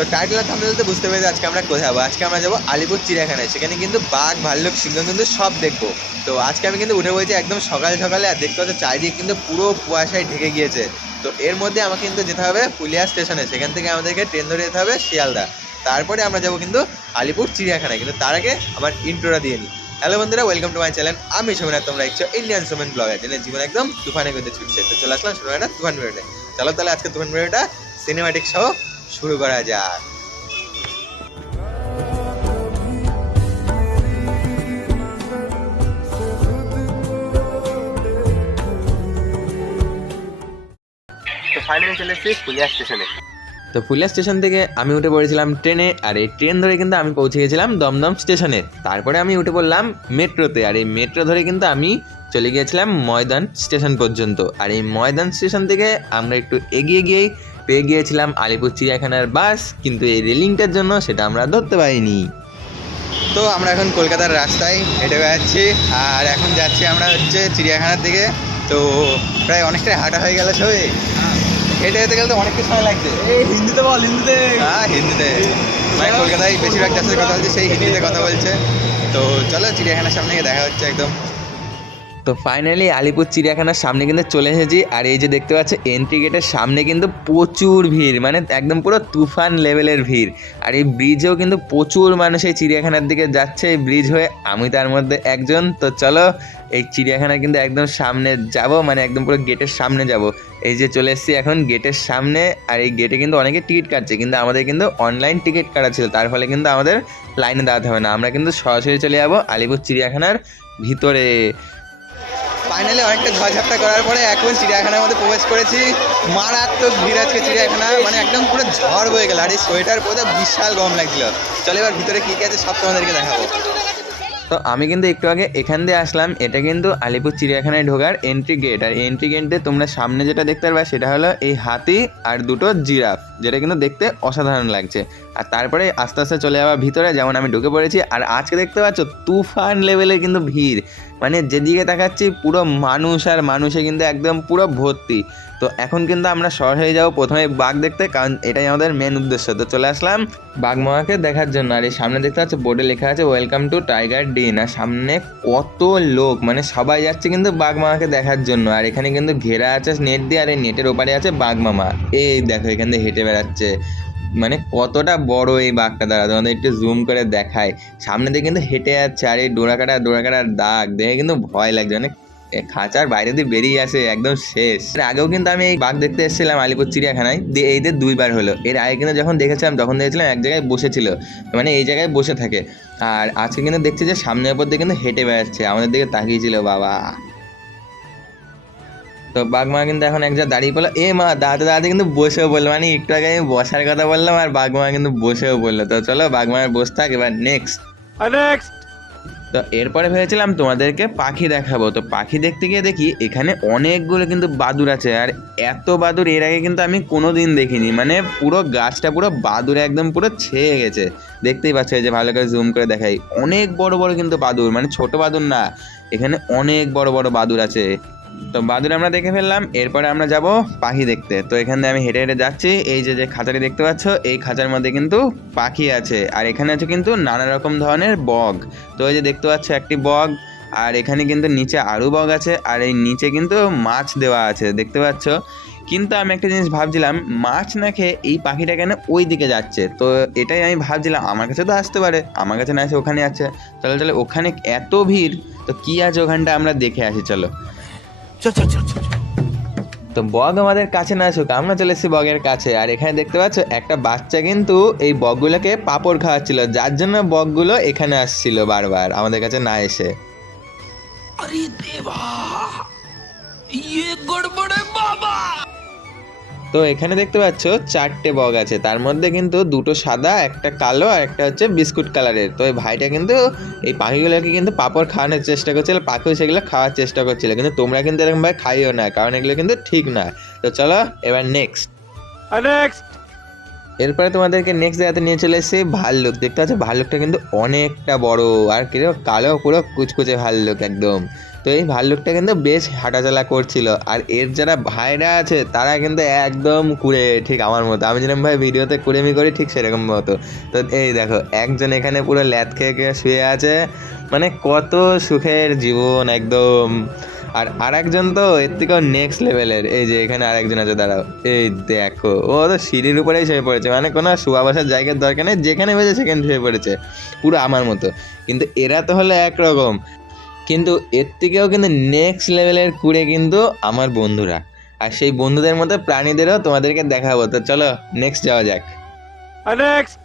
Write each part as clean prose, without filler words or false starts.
তো টাইটেল আর থাম্বনেলতে বুঝতে পেরেছি আজকে আমরা কোথায় যাবো। আজকে আমরা যাবো আলিপুর চিড়িয়াখানায়। সেখানে কিন্তু বাঘ, ভাল্লুক, সিংহ কিন্তু সব দেখবো। তো আজকে আমি কিন্তু উঠে পড়েছি একদম সকাল সকালে, আর দেখতে পাচ্ছি চারিদিকে কিন্তু পুরো কুয়াশায় ঢেকে গিয়েছে। তো এর মধ্যে আমাকে কিন্তু যেতে হবে ফুলিয়া স্টেশনে, সেখান থেকে আমাদেরকে ট্রেন ধরে যেতে হবে শিয়ালদা। তারপরে আমরা যাবো কিন্তু আলিপুর চিড়িয়াখানায়। কিন্তু তার আগে আমার ইন্ট্রোটা দিয়ে নিই। হ্যালো বন্ধুরা, ওয়েলকাম টু মাই চ্যানেল। আমি সোমেন, আর তোমরা দেখছো ইন্ডিয়ান সোমেন ব্লগার, যেখানে জীবন একদম তুফানের গতিতে ছুটছে। তো চলে আসলাম সোমেন একটা তুফান ভিডিওতে। চলো তাহলে আজকে তুফান ভিডিওটা সিনেমাটিক সহ শুরু করা যাক। তো ফাইনালি চলে এসেছি ফুলিয়া স্টেশনে। তো ফুলিয়া স্টেশন থেকে আমি উঠে পড়েছিলাম ট্রেনে, আর এই ট্রেন ধরে কিন্তু আমি পৌঁছে গেছিলাম দমদম স্টেশনে। তারপরে আমি উঠে পড়লাম মেট্রোতে, আর এই মেট্রো ধরে কিন্তু আমি চলে গিয়েছিলাম ময়দান স্টেশন পর্যন্ত। আর এই ময়দান স্টেশন থেকে আমরা একটু এগিয়ে গিয়েই পেয়ে গিয়েছিলাম আলিপুর চিড়িয়াখানার বাস, কিন্তু এই রেলিংটার জন্য সেটা আমরা ধরতে পারিনি। তো আমরা এখন কলকাতার রাস্তায় হেঁটে বেড়াচ্ছি, আর এখন যাচ্ছি আমরা হচ্ছে চিড়িয়াখানার দিকে। তো প্রায় অনেকটাই হাঁটা হয়ে গেল সবাই। হেঁটে যেতে গেলে তো অনেকটা সময় লাগছে। এই হিন্দিতে বল, হিন্দিতে। হ্যাঁ, হিন্দিতে। মানে কলকাতায় বেশিরভাগ যার সাথে কথা বলছে সেই হিন্দিতে কথা বলছে। তো চলো চিড়িয়াখানার সামনে গিয়ে দেখা হচ্ছে একদম। তো ফাইনালি আলিপুর চিড়িয়াখানার সামনে কিন্তু চলে এসেছি, আর এই যে দেখতে পাচ্ছ এন্ট্রি গেটের সামনে কিন্তু প্রচুর ভিড়, মানে একদম পুরো তুফান লেভেলের ভিড়। আর এই ব্রিজেও কিন্তু প্রচুর মানুষ এই চিড়িয়াখানার দিকে যাচ্ছে এই ব্রিজ হয়ে, আমি তার মধ্যে একজন। তো চলো এই চিড়িয়াখানা কিন্তু একদম সামনে যাব, মানে একদম পুরো গেটের সামনে যাব। এই যে চলে এসেছি এখন গেটের সামনে, আর এই গেটে কিন্তু অনেকে টিকিট কাটছে, কিন্তু আমাদের কিন্তু অনলাইন টিকিট কাটা ছিল, তার ফলে কিন্তু আমাদের লাইনে দাঁড়াতে হবে না। আমরা কিন্তু সরাসরি চলে যাবো আলিপুর চিড়িয়াখানার ভিতরে। ফাইনালি অনেকটা ঝড়ঝাপটা করার পরে এখন চিড়িয়াখানার মধ্যে প্রবেশ করেছি। মারাত্মক ভিড় আজকে চিড়িয়াখানা, মানে একদম পুরো ঝড় বয়ে গেল, আর এই সোয়েটার পরে বিশাল গরম লাগছিল। চলো এবার ভিতরে কী কী আছে সব তোমাদেরকে দেখাবো। তো আমি কিন্তু একটু আগে এখান দিয়ে আসলাম, এটা কিন্তু আলিপুর চিড়িয়াখানায় ঢোকার এন্ট্রি গেট। আর এন্ট্রি গেটে তোমরা সামনে যেটা দেখতে পারবে সেটা হলো এই হাতি আর দুটো জিরাফ, যেটা কিন্তু দেখতে অসাধারণ লাগছে। আর তারপরে আস্তে আস্তে চলে যাওয়া ভিতরে, যেমন আমি ঢুকে পড়েছি। আর আজকে দেখতে পাচ্ছ তুফান লেভেলের কিন্তু ভিড়, মানে যেদিকে তাকাচ্ছি পুরো মানুষ আর মানুষে কিন্তু একদম পুরো ভর্তি। তো এখন কিন্তু আমরা সরাসরি যাবো প্রথমে বাঘ দেখতে, কারণ এটাই আমাদের মেন উদ্দেশ্য। তো চলে আসলাম বাঘমামাকে দেখার জন্য। আর এই সামনে দেখতে পাচ্ছ বোর্ডে লেখা আছে ওয়েলকাম টু টাইগার ডেন। আর সামনে কত লোক, মানে সবাই যাচ্ছে কিন্তু বাঘমামাকে দেখার জন্য। আর এখানে কিন্তু ঘেরা আছে নেট দিয়ে, আর এই নেটের ওপারে আছে বাঘমামা। এই দেখো এখান দিয়ে হেঁটে বেড়াচ্ছে, মানে কতটা বড় এই বাঘটা। দ্বারা তোমাদের একটু জুম করে দেখায়, সামনে দিয়ে কিন্তু হেঁটে যাচ্ছে। আর এই ডোরাকাটার দাগ দেখে কিন্তু ভয় লাগছে, মানে খাঁচার বাইরে দিয়ে বেরিয়ে আসে একদম শেষ। এর আগেও কিন্তু আমি এই বাঘ দেখতে এসেছিলাম আলিপুর চিড়িয়াখানায়, দিয়ে এইদের দুইবার হলো। এর আগে কিন্তু যখন দেখেছিলাম তখন দেখেছিলাম এক জায়গায় বসেছিল, মানে এই জায়গায় বসে থাকে। আর আজকে কিন্তু দেখছি যে সামনের উপর দিয়ে কিন্তু হেঁটে বেড়াচ্ছে, আমাদের দিকে তাকিয়েছিল বাবা। তো বাঘমা কিন্তু এখন এক জায়গায় দাঁড়িয়ে পড়লো, এ মা দাঁড়াতে দাঁড়াতে কিন্তু বসেও বললো, মানে একটু আগে আমি বসার কথা বললাম আর বাঘমা কিন্তু বসেও বললো। তো চলো বাঘমার বসে থাক, এবার নেক্সট। তো এরপরে ভেবেছিলাম তোমাদেরকে পাখি দেখাবো। তো পাখি দেখতে গিয়ে দেখি এখানে অনেকগুলো কিন্তু বাদুড় আছে, আর এত বাদুড় এর আগে কিন্তু আমি কোনো দিন দেখিনি, মানে পুরো গাছটা পুরো বাদুড়ে একদম পুরো ছেয়ে গেছে। দেখতেই পাচ্ছ, এই যে ভালো করে জুম করে দেখাই, অনেক বড় বড় কিন্তু বাদুড়, মানে ছোট বাদুড় না, এখানে অনেক বড় বড় বাদুড় আছে। তো বাদুড় আমরা দেখে ফেললাম, এরপরে আমরা যাব পাখি দেখতে। তো এখান দিয়ে আমি হেঁটে হেঁটে যাচ্ছি, এই যে খাঁচাটি দেখতে পাচ্ছ এই খাঁচার মধ্যে কিন্তু পাখি আছে। আর এখানে আছে কিন্তু নানা রকম ধরনের বগ। তো এই যে দেখতে পাচ্ছ একটি বগ, আর এখানে কিন্তু নিচে আরও বগ আছে, আর এই নিচে কিন্তু মাছ দেওয়া আছে দেখতে পাচ্ছ। কিন্তু আমি একটা জিনিস ভাবছিলাম, মাছ না খেয়ে এই পাখিটা কেন ওই দিকে যাচ্ছে। তো এটাই আমি ভাবছিলাম, আমার কাছে তো আসতে পারে, আমার কাছে না এসে ওখানে আছে। চলো ওখানে এত ভিড়, তো কী আছে ওখানটা আমরা দেখে আসি চলো। তো বগ আমাদের কাছে না আসুক, আমরা চলে এসেছি বগের কাছে। আর এখানে দেখতে পাচ্ছ একটা বাচ্চা কিন্তু এই বগগুলোকে পাঁপড় খাওয়াচ্ছিল, যার জন্য বগগুলো এখানে আসছিল বারবার আমাদের কাছে না এসে। আরে দেবা, ইয়ে গড়বড়ে বাবা। তো এখানে দেখতে পাচ্ছ চারটে বগ আছে, তার মধ্যে কিন্তু দুটো সাদা, একটা কালো, আর একটা হচ্ছে বিস্কুট কালারের। তো এই ভাইটা কিন্তু এই পাখিগুলোকে কিন্তু পাঁপড় খাওয়ানোর চেষ্টা করছিল, পাখিও সেগুলো খাওয়ার চেষ্টা করছিল, কিন্তু তোমরা কিন্তু এরকমভাবে খাইও না, কারণ এগুলো কিন্তু ঠিক না। তো চলো এবার নেক্সট। এরপরে তোমাদেরকে নেক্সট জায়গাতে নিয়ে চলে এসেছি ভাল্লুক। দেখতে পাচ্ছ ভাল্লুকটা কিন্তু অনেকটা বড়, আর কিরকম কালো, পুরো কুচকুচে ভাল্লুক একদম। তো এই ভাল্লুকটা কিন্তু বেশ হাঁটাচলা করছিল, আর এর যারা ভাইরা আছে তারা কিন্তু একদম কুড়ে, ঠিক আমার মতো, আমি যেরকম ভাই ভিডিওতে কুড়েমি করি ঠিক সেরকম মতো। তো এই দেখো একজন এখানে পুরো ল্যাদ খেয়ে খেয়ে শুয়ে আছে, মানে কত সুখের জীবন একদম। আর আরেকজন তো এর থেকেও নেক্সট লেভেলের, এই যে এখানে আরেকজন আছে, দাঁড়াও, এই দেখো ও তো সিঁড়ির উপরেই শুয়ে পড়েছে, মানে কোনো শোয়া বসার জায়গার দরকার নেই, যেখানে বেজে সেখানে শুয়ে পড়েছে পুরো আমার মতো। কিন্তু এরা তো হলো একরকম, কিন্তু এর থেকেও কিন্তু নেক্সট লেভেলের কুড়ে কিন্তু আমার বন্ধুরা। আর সেই বন্ধুদের মধ্যে প্রাণীদেরও তোমাদেরকে দেখাবো। তো চলো নেক্সট যাওয়া যাক। नेक्स्ट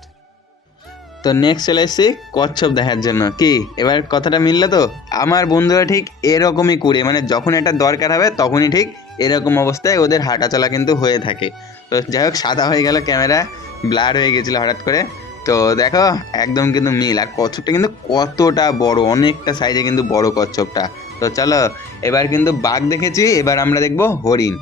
তো নেক্সট চলে এসেছি কচ্ছপ দেখার জন্য। কি এবার কথাটা মিললো তো? আমার বন্ধুরা ঠিক এরকমই কুড়ে, মানে যখন এটা দরকার হবে তখনই ঠিক এরকম অবস্থায় ওদের হাঁটা চলা কিন্তু হয়ে থাকে। তো যাই হোক, সাদা হয়ে গেল, ক্যামেরা ব্লার হয়ে গেছিলো হঠাৎ করে। তো দেখো একদম কিন্তু মিল। আর কচ্ছপটা কিন্তু কতটা বড়, অনেকটা সাইজে কিন্তু বড় কচ্ছপটা। তো চলো এবার কিন্তু বাঘ দেখেছি, এবার আমরা দেখবো হরিণ।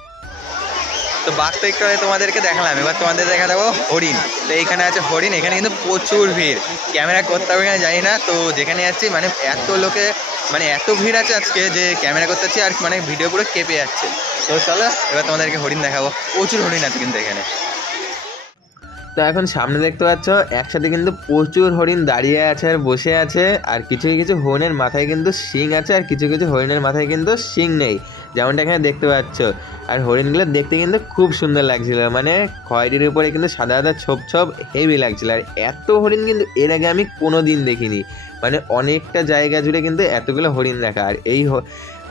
তো বাঘ তো একটু আগে তোমাদেরকে দেখালাম, এবার তোমাদের দেখা দেবো হরিণ। তো এইখানে আছে হরিণ, এখানে কিন্তু প্রচুর ভিড়, ক্যামেরা করতে হবে কিনা জানি না। তো যেখানে যাচ্ছি মানে এত লোকে, মানে এত ভিড় আছে আজকে যে ক্যামেরা করতে যাচ্ছি আর মানে ভিডিও পুরো কেঁপে যাচ্ছে। তো চলো এবার তোমাদেরকে হরিণ দেখাবো, প্রচুর হরিণ আছে কিন্তু এখানে। তো এখন সামনে দেখতে পাচ্ছ একসাথে কিন্তু প্রচুর হরিণ দাঁড়িয়ে আছে আর বসে আছে। আর কিছু কিছু হরিণের মাথায় কিন্তু শিং আছে, আর কিছু কিছু হরিণের মাথায় কিন্তু শিং নেই, যেমনটা এখানে দেখতে পাচ্ছ। আর হরিণগুলো দেখতে কিন্তু খুব সুন্দর লাগছিল, মানে খয়েরির উপরে কিন্তু সাদা সাদা ছোপ ছোপ হেভি লাগছিল। আর এত হরিণ কিন্তু এর আগে আমি কোনো দিন দেখিনি, মানে অনেকটা জায়গা জুড়ে কিন্তু এতগুলো হরিণ দেখা। আর এই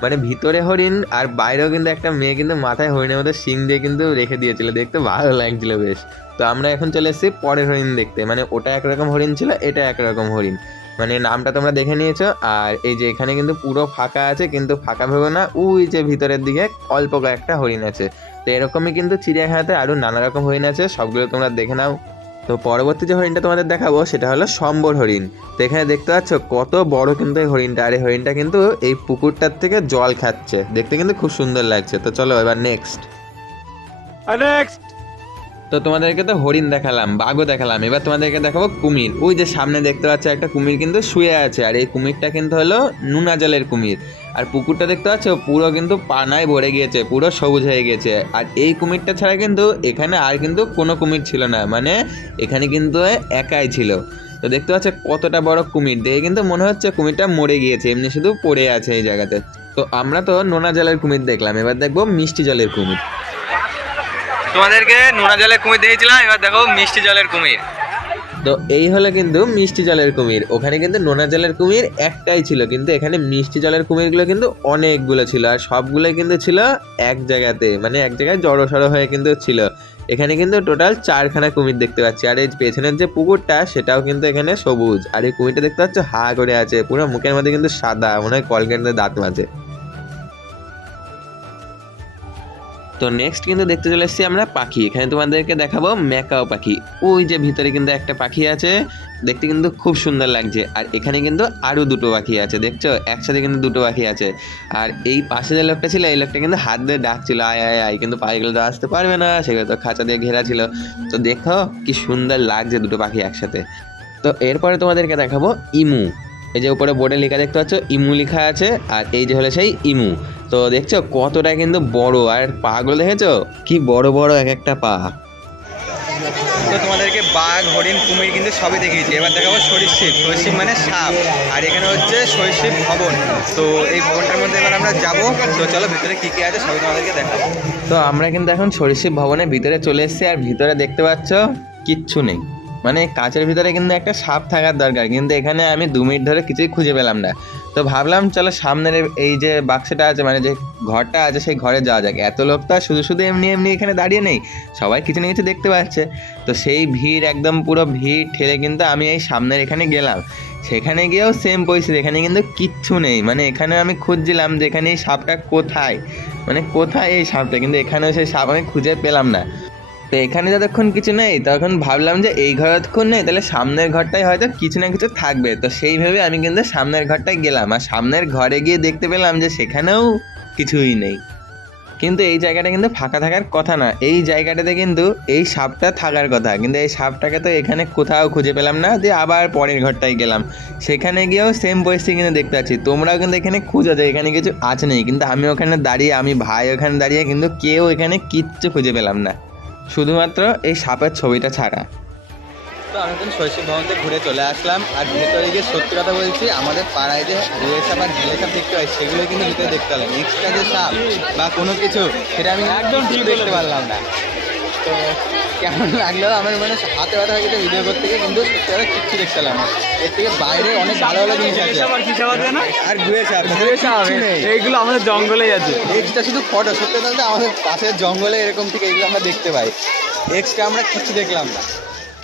মানে ভিতরে হরিণ আর বাইরেও কিন্তু একটা মেয়ে কিন্তু মাথায় হরিণের মধ্যে শিং দিয়ে কিন্তু রেখে দিয়েছিল, দেখতে ভালো লাগছিল বেশ। তো আমরা এখন চলে এসেছি পরের হরিণ দেখতে, মানে ওটা একরকম হরিণ ছিল, এটা একরকম হরিণ, মানে নামটা তোমরা দেখে নিয়েছো। আর এই যে এখানে কিন্তু পুরো ফাঁকা আছে, কিন্তু ফাঁকা ভেবো না, ওই যে ভিতরের দিকে অল্প কয়েকটা হরিণ আছে। তো এরকমই কিন্তু চিড়িয়াখানাতে আরও নানা রকম হরিণ আছে, সবগুলো তোমরা দেখে নাও। তো পরবর্তী যে হরিণটা তোমাদের দেখাবো সেটা হলো সম্বর হরিণ। তো এখানে দেখতে পাচ্ছ কত বড় কিন্তু এই হরিণটা, আর এই হরিণটা কিন্তু এই পুকুরটার থেকে জল খাচ্ছে, দেখতে কিন্তু খুব সুন্দর লাগছে। তো চলো এবার নেক্সট। नेक्स्ट তো তোমাদেরকে তো হরিণ দেখালাম, বাঘও দেখালাম, এবার তোমাদেরকে দেখাবো কুমির। ওই যে সামনে দেখতে পাচ্ছ একটা কুমির কিন্তু শুয়ে আছে, আর এই কুমিরটা কিন্তু হলো নুনা জলের কুমির। আর পুকুরটা দেখতে পাচ্ছ পুরো কিন্তু পানায় ভরে গিয়েছে, পুরো সবুজ হয়ে গেছে। আর এই কুমিরটা ছাড়া কিন্তু এখানে আর কিন্তু কোনো কুমির ছিল না, মানে এখানে কিন্তু একাই ছিল। তো দেখতে পাচ্ছ কতটা বড় কুমির, দেখে কিন্তু মনে হচ্ছে কুমিরটা মরে গিয়েছে, এমনি শুধু পড়ে আছে এই জায়গাতে। তো আমরা তো নোনা জলের কুমির দেখলাম, এবার দেখবো মিষ্টি জলের কুমির। তোমাদেরকে নোনা জলের কুমির দেখেছিলাম, এবার দেখো মিষ্টি জলের কুমির। তো এই হলো কিন্তু মিষ্টি জলের কুমির, ওখানে কিন্তু নোনা জলের কুমির একটাই ছিল, কিন্তু এখানে মিষ্টি জলের কুমিরগুলো কিন্তু অনেকগুলো ছিল, আর সবগুলো কিন্তু ছিল এক জায়গাতে, মানে এক জায়গায় জড়ো সড়ো হয়ে কিন্তু ছিল। এখানে কিন্তু টোটাল 4খানা কুমির দেখতে পাচ্ছি। আর এই পেছনের যে পুকুরটা সেটাও কিন্তু এখানে সবুজ। আর এই কুমিরটা দেখতে পাচ্ছ হা করে আছে, পুরো মুখের মধ্যে কিন্তু সাদা, মনে হয় কলগেটের দাঁত মাঝে। তো নেক্সট কিন্তু দেখতে চলে এসেছি আমরা পাখি, এখানে তোমাদেরকে দেখাবো ম্যাকাও পাখি। ওই যে ভিতরে কিন্তু একটা পাখি আছে, দেখতে কিন্তু খুব সুন্দর লাগছে। আর এখানে কিন্তু আরও দুটো পাখি আছে, দেখছো একসাথে কিন্তু দুটো পাখি আছে। আর এই পাশে যে লোকটা ছিল, এই লোকটা কিন্তু হাত দিয়ে ডাকছিল আয় আয় আয়, কিন্তু পাখিগুলো তো আসতে পারবে না, সেগুলো তো খাঁচা দিয়ে ঘেরা ছিল। তো দেখো কি সুন্দর লাগছে দুটো পাখি একসাথে। তো এরপরে তোমাদেরকে দেখাবো ইমু। এই যে উপরে বোর্ডে লেখা দেখতে পাচ্ছ ইমু লেখা আছে, আর এই যে হলো সেই ইমু। তো দেখছো কতটা কিন্তু বড়, আর পাগুলো দেখেছো কি বড় বড় এক একটা পা। তো তোমাদেরকে বাঘ হরিণ কুমির কিন্তু সবই দেখিয়েছি, এবার দেখাবো সরীসৃপ। সরীসৃপ মানে সাপ, আর এখানে হচ্ছে সরীসৃপ ভবন। তো এই ভবনটার মধ্যে এবার আমরা যাবো। তো চলো ভিতরে কী কী আছে সবই তোমাদেরকে দেখাবো। তো আমরা কিন্তু এখন সরীসৃপ ভবনের ভিতরে চলে এসেছি, আর ভিতরে দেখতে পাচ্ছ কিচ্ছু নেই, মানে কাঁচের ভিতরে কিন্তু একটা সাপ থাকার দরকার, কিন্তু এখানে আমি 2 মিনিট ধরে কিছুই খুঁজে পেলাম না। তো ভাবলাম চলো সামনের এই যে বাক্সটা আছে, মানে যে ঘরটা আছে সেই ঘরে যাওয়া যাক। এত লোক তো আর শুধু শুধু এমনি এমনি এখানে দাঁড়িয়ে নেই, সবাই কিছু না কিছু দেখতে পাচ্ছে। তো সেই ভিড়, একদম পুরো ভিড় ঠেলে কিন্তু আমি এই সামনের এখানে গেলাম। সেখানে গিয়েও সেম পরিস্থিতি, এখানে কিন্তু কিচ্ছু নেই, মানে এখানে আমি খুঁজছিলাম যে এখানে এই সাপটা কোথায়, মানে কোথায় এই সাপটা, কিন্তু এখানেও সেই সাপ আমি খুঁজে পেলাম না। তো এখানে যতক্ষণ কিছু নেই তখন ভাবলাম যে এই ঘর যতক্ষণ নেই তাহলে সামনের ঘরটাই হয়তো কিছু না কিছু থাকবে। তো সেই ভেবে আমি কিন্তু সামনের ঘরটায় গেলাম, আর সামনের ঘরে গিয়ে দেখতে পেলাম যে সেখানেও কিছুই নেই। কিন্তু এই জায়গাটা কিন্তু ফাঁকা থাকার কথা না, এই জায়গাটাতে কিন্তু এই সাপটা থাকার কথা, কিন্তু এই সাপটাকে তো এখানে কোথাও খুঁজে পেলাম না, দিয়ে আবার পরের ঘরটায় গেলাম, সেখানে গিয়েও সেম পরিস্থিতি কিন্তু দেখতে পাচ্ছি। তোমরাও কিন্তু এখানে খুঁজে যাও এখানে কিছু আছে নেই, কিন্তু আমি ওখানে দাঁড়িয়ে, আমি ভাই ওখানে দাঁড়িয়ে কিন্তু কেউ এখানে কিচ্ছু খুঁজে পেলাম না, শুধুমাত্র এই সাপের ছবিটা ছাড়া। তো আমি এখন শৈশব ভবনতে ঘুরে চলে আসলাম, আর ভেতরে গিয়ে সত্যি কথা বলছি, আমাদের পাড়ায় যে রুয়ে সাপ আর ঝিলে সাপ দেখতে পাই সেগুলো কিন্তু ভিতরে দেখতে পেলাম, এক্সট্রা যে সাপ বা কোনো কিছু সেটা আমি একদম ঠিক দেখতে পারলাম না। তো কেমন লাগলো আমার, মানে হাতে ব্যথা হয়ে গেছে ভিডিও করতে গিয়ে, কিন্তু সত্যি কথা কিচ্ছু দেখতে পেলাম না। এর থেকে বাইরে অনেক ভালো ভালো জিনিস আছে, আর ঘুরে সাপ এইগুলো আমাদের জঙ্গলেই আছে। এক্সট্রা শুধু ফটো, সত্যি কথা আমাদের পাশের জঙ্গলে এরকম থেকে এগুলো আমরা দেখতে পাই, এক্সট্রা আমরা কিচ্ছু দেখলাম না।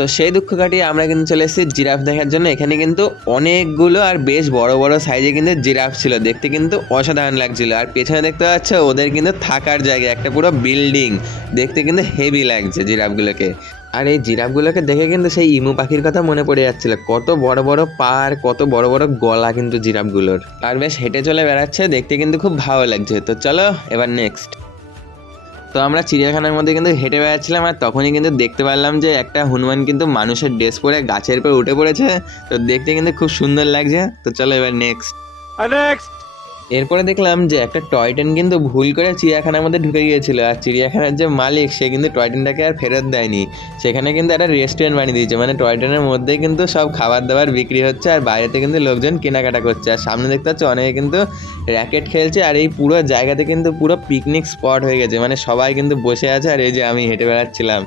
তো সেই দুঃখ কাটিয়ে আমরা কিন্তু চলে এসেছি জিরাফ দেখার জন্য। এখানে কিন্তু অনেকগুলো আর বেশ বড় বড় সাইজে কিন্তু জিরাফ ছিল, দেখতে কিন্তু অসাধারণ লাগছিল। আর পেছনে দেখতে পাচ্ছ ওদের কিন্তু থাকার জায়গা, একটা পুরো বিল্ডিং, দেখতে কিন্তু হেভি লাগছে জিরাফগুলোকে। আর এই জিরাফগুলোকে দেখে কিন্তু সেই ইমু পাখির কথা মনে পড়ে যাচ্ছিল, কত বড় বড় পা আর কত বড় বড় গলা কিন্তু জিরাফগুলোর, আর বেশ হেঁটে চলে বেড়াচ্ছে, দেখতে কিন্তু খুব ভালো লাগছে। তো চলো এবার নেক্সট। তো আমরা চিড়িয়াখানার মধ্যে কিন্তু হেঁটে বেড়াচ্ছিলাম, আর তখনই কিন্তু দেখতে পারলাম যে একটা হনুমান কিন্তু মানুষের ড্রেস পরে গাছের উপর উঠে পড়েছে, তো দেখতে কিন্তু খুব সুন্দর লাগছে। তো চলো এবার নেক্সট। नेक्स्ट এরপরে দেখলাম যে একটা টয় ট্রেন কিন্তু ভুল করে চিড়িয়াখানার মধ্যে ঢুকে গিয়েছিল, আর চিড়িয়াখানার যে মালিক সে কিন্তু টয় ট্রেনটাকে আর ফেরত দেয়নি, সেখানে কিন্তু একটা রেস্টুরেন্ট বানিয়ে দিয়েছে, মানে টয় ট্রেনের মধ্যেই কিন্তু সব খাবার দাবার বিক্রি হচ্ছে, আর বাইরেতে কিন্তু লোকজন কেনাকাটা করছে, আর সামনে দেখতে পাচ্ছ অনেকে কিন্তু র্যাকেট খেলছে, আর এই পুরো জায়গাতে কিন্তু পুরো পিকনিক স্পট হয়ে গেছে, মানে সবাই কিন্তু বসে আছে, আর এই যে আমি হেঁটে বেড়াচ্ছিলাম।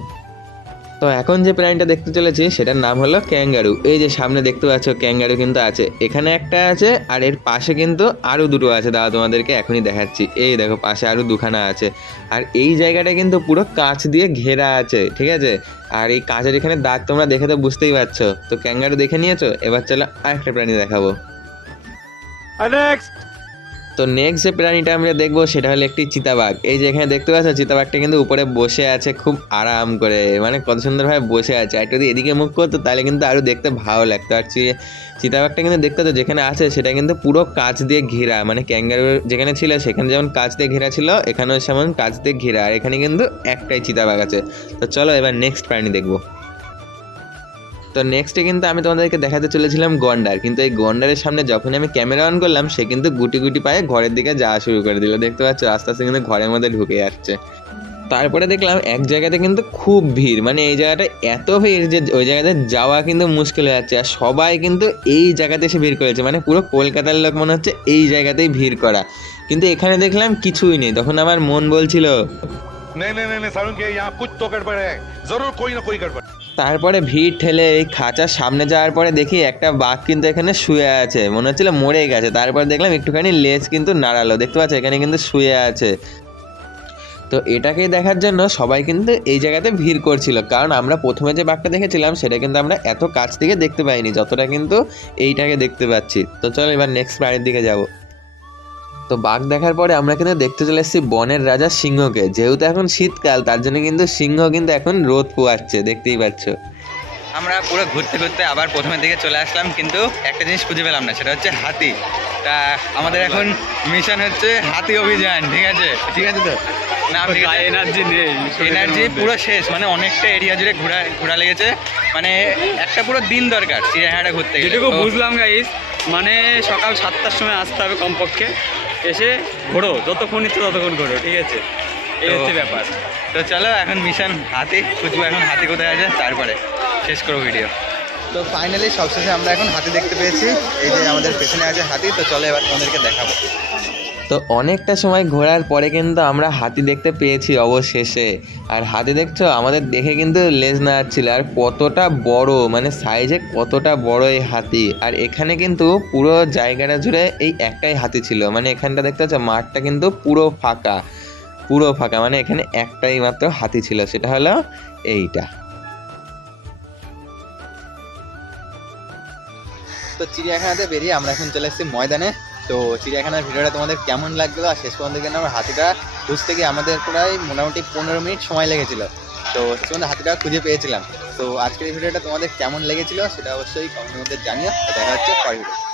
তো এখন যে প্রাণীটা দেখতে চলেছি সেটার নাম হলো ক্যাঙ্গারু। এই যে সামনে দেখতে পাচ্ছ ক্যাঙ্গারু কিন্তু আছে, এখানে একটা আছে, আর এর পাশে কিন্তু আরও দুটো আছে, দাদা তোমাদেরকে এখনই দেখাচ্ছি। এই দেখো পাশে আরও দুখানা আছে, আর এই জায়গাটা কিন্তু পুরো কাঁচ দিয়ে ঘেরা আছে, ঠিক আছে। আর এই কাঁচের এখানে দাগ তোমরা দেখে তো বুঝতেই পারছো। তো ক্যাঙ্গারু দেখে নিয়েছো, এবার চলো আরেকটা প্রাণী দেখাবো। नेक्स्ट তো নেক্সট যে প্রাণীটা আমরা দেখবো সেটা হলো একটি চিতাবাঘ। এই যে এখানে দেখতে পাচ্ছ চিতাবাঘটা কিন্তু উপরে বসে আছে খুব আরাম করে, মানে কত সুন্দরভাবে বসে আছে, আর যদি এদিকে মুখ করতো তাহলে কিন্তু আরও দেখতে ভালো লাগতো। আর চিতাবাঘটা কিন্তু দেখতে তো যেখানে আছে সেটা কিন্তু পুরো কাঁচ দিয়ে ঘেরা, মানে ক্যাঙ্গারু যেখানে ছিল সেখানে যেমন কাঁচ দিয়ে ঘেরা ছিল, এখানেও সেমন কাঁচ দিয়ে ঘেরা, আর এখানে কিন্তু একটাই চিতাবাঘ আছে। তো চলো এবার নেক্সট প্রাণী দেখবো। তো নেক্সটে কিন্তু আমি তোমাদেরকে দেখাতে চলেছিলাম গন্ডার, কিন্তু এই গন্ডারের সামনে যখন আমি ক্যামেরা অন করলাম সে কিন্তু গুটি গুটি পায়ে ঘরের দিকে যাওয়া শুরু করে দিল, দেখতে পাচ্ছ আস্তে আস্তে কিন্তু ঘরের মধ্যে ঢুকে যাচ্ছে। তারপরে দেখলাম এক জায়গাতে কিন্তু খুব ভিড়, মানে এই জায়গাটা এত ভিড় যে ওই জায়গাতে যাওয়া কিন্তু মুশকিল হয়ে যাচ্ছে, আর সবাই কিন্তু এই জায়গাতে এসে ভিড় করেছে, মানে পুরো কলকাতার লোক মনে হচ্ছে এই জায়গাতেই ভিড় করা, কিন্তু এখানে দেখলাম কিছুই নেই। তখন আমার মন বলছিল नहीं नहीं नहीं नहीं सारुण के यहाँ कुछ तो गड़बड़ है, जरूर कोई ना कोई गड़बड़। তারপরে ভিড় ঠেলে এই খাঁচার সামনে যাওয়ার পরে দেখি একটা বাঘ কিন্তু এখানে শুয়ে আছে, মনে হচ্ছিল মরে গেছে। তারপর দেখলাম একটুখানি লেজ কিন্তু নাড়ালো, দেখতে পাচ্ছ এখানে কিন্তু শুয়ে আছে। তো এটাকেই দেখার জন্য সবাই কিন্তু এই জায়গাতে ভিড় করছিল, কারণ আমরা প্রথমে যে বাঘটা দেখেছিলাম সেটা কিন্তু আমরা এত কাছ থেকে দেখতে পাইনি যতটা কিন্তু এইটাকে দেখতে পাচ্ছি। তো চলো এবার নেক্সট প্রাণীর দিকে যাব। তো বাঘ দেখার পরে আমরা কিন্তু দেখতে চলে এসেছি বনের রাজা সিংহকে, যেহেতু এখন শীতকাল তার জন্য কিন্তু সিংহ কিন্তু এখন রোদ পোয়াচ্ছে, দেখতেই পাচ্ছ। আমরা পুরো ঘুরতে ঘুরতে আবার প্রথমের দিকে চলে আসলাম, কিন্তু একটা জিনিস খুঁজে পেলাম না, সেটা হচ্ছে হাতি। তা আমাদের এখন মিশন হচ্ছে হাতি অভিযান, ঠিক আছে? ঠিক আছে তো না, এনার্জি নেই, এনার্জি পুরো শেষ, মানে অনেকটা এরিয়া জুড়ে ঘোরা লেগেছে, মানে একটা পুরো দিন দরকার চিড়িয়াখানাটা ঘুরতে গেলে। যেটুকু তো বুঝলাম গাইস, মানে সকাল 7টার সময় আসতে হবে কমপক্ষে, এসে ঘোরো, যতক্ষণ ইচ্ছে ততক্ষণ ঘোরো, ঠিক আছে? এই হচ্ছে ব্যাপার। তো চলো এখন মিশন হাতি খুঁজবো, এখন হাতি কোথায় আছে তারপরে শেষ করবো ভিডিও। তো ফাইনালি সবশেষে আমরা এখন হাতি দেখতে পেয়েছি, এই যে আমাদের পেছনে আছে হাতি। তো চলো এবার তোমাদেরকে দেখাবো। তো অনেকটা সময় ঘোরার পরে কিন্তু আমরা হাতি দেখতে পেয়েছি অবশেষে। আর হাতি দেখছো আমাদের দেখে কিন্তু লেজ নাড়াচ্ছিল, আর কতটা বড়, মানে সাইজে কতটা বড় এই হাতি। আর এখানে কিন্তু পুরো জায়গাটা জুড়ে এই একটাই হাতি ছিল, মানে এখানটা দেখতে পাচ্ছ মাঠটা কিন্তু পুরো ফাঁকা, পুরো ফাঁকা, মানে এখানে একটাই মাত্র হাতি ছিল, সেটা হলো এইটা। তো চিড়িয়াখানাতে বেরিয়ে আমরা এখন চলে এসেছি ময়দানে। তো চিড়িয়াখানার ভিডিওটা তোমাদের কেমন লাগলো, আর শেষ পর্যন্ত কিন্তু আমরা হাতিটা খুঁজতে গিয়ে আমাদের প্রায় মোটামুটি 15 মিনিট সময় লেগেছিল, তো শেষ পর্যন্ত হাতিটা খুঁজে পেয়েছিলাম। তো আজকের এই ভিডিওটা তোমাদের কেমন লেগেছিল সেটা অবশ্যই কমেন্টের মধ্যে জানিও। দেখা হচ্ছে পরের ভিডিও।